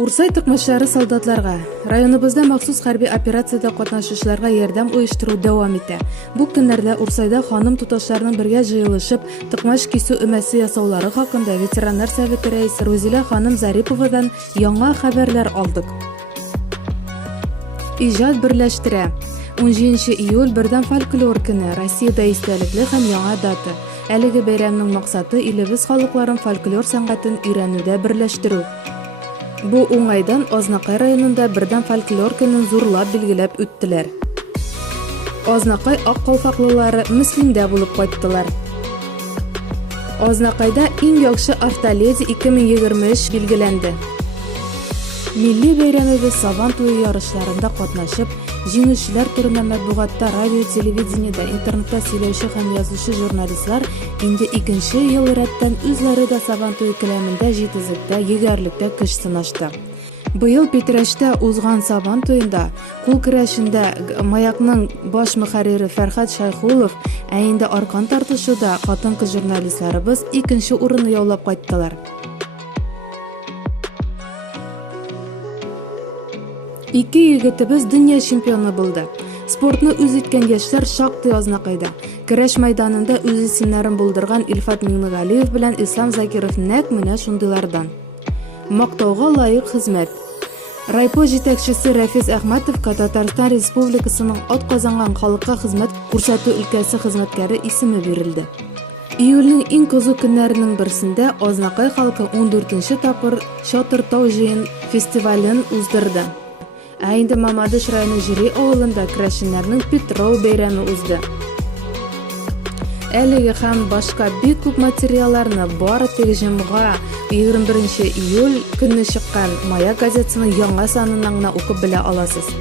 Урсай токмачлары солдатларга, районыбызда махсус хәрби операциядә катнашучыларга ярдәм оештыру дәвам итә. Бу көннәрдә Урсайда ханым туташларның бергә җыелышып, токмач кисү өмәсе ясаулары хакында ветераннар советы рәисе Розилә ханым Зариповадан яңа хәбәрләр алдык. Иҗат берләштерә. 17 июль бердәм фольклор көне, Россиядә истәлекле һәм яңа дата. Әлеге бәйрәмнең максаты илебез халыкларын фольклор сәнгатен өйрәнүдә берләштерү. Бу уңайдан Азнакай районында бердәм фольклор көнен зурлап билгеләп үттеләр. Азнакай ак калфаклылары Мөслимдә булып кайттылар. Азнакайда иң яхшы автоледи 2023 билгеләнде. Милли бәйрәмебез Сабан туе ярышларында катнашып, җиңүчеләр турында матбугатта, радио, телевидениедә, интернетта сөйләүче һәм язучы журналистлар инде икенче ел рәттән үзләре дә Сабан туе көләмендә җитезлектә, егәрлектә көч сынашты. Быел Питрәштә узган Сабан туенда кул көрәшендә Маякның баш мөхәррире Фәрхәт Шайхулов, ә инде аркан тартышуда хатын-кыз журналистларыбыз икенче урынны яулап кайттылар. Ике егетебез дөнья чемпионы булды. Спортны үз иткән яшьләр шактый Азнакайда. Көрәш мәйданында үз исемнәрен булдырган Илфат Миңнегалиев белән Ислам Закиров нәкъ менә шундыйлардан. Мактауга лаек хезмәт. Райпо җитәкчесе Рафис Әхмәтовка Татарстан Республикасының атказанган халыкка хезмәт күрсәтү өлкәсе хезмәткәре исеме бирелде. Июльнең иң кызу көннәренең берсендә Азнакай халкы 14нче тапкыр Чатыр тау җыен фестивален уздырды. Ә инде Мамадыш районы Җири авылында көрәшчеләрнең Петров бәйрәме узды. Әлеге һәм башка бик күп материалларны бары тик җомга 21 июль көнне чыккан Маяк газетасының яңа саныннан гына укып белә аласыз.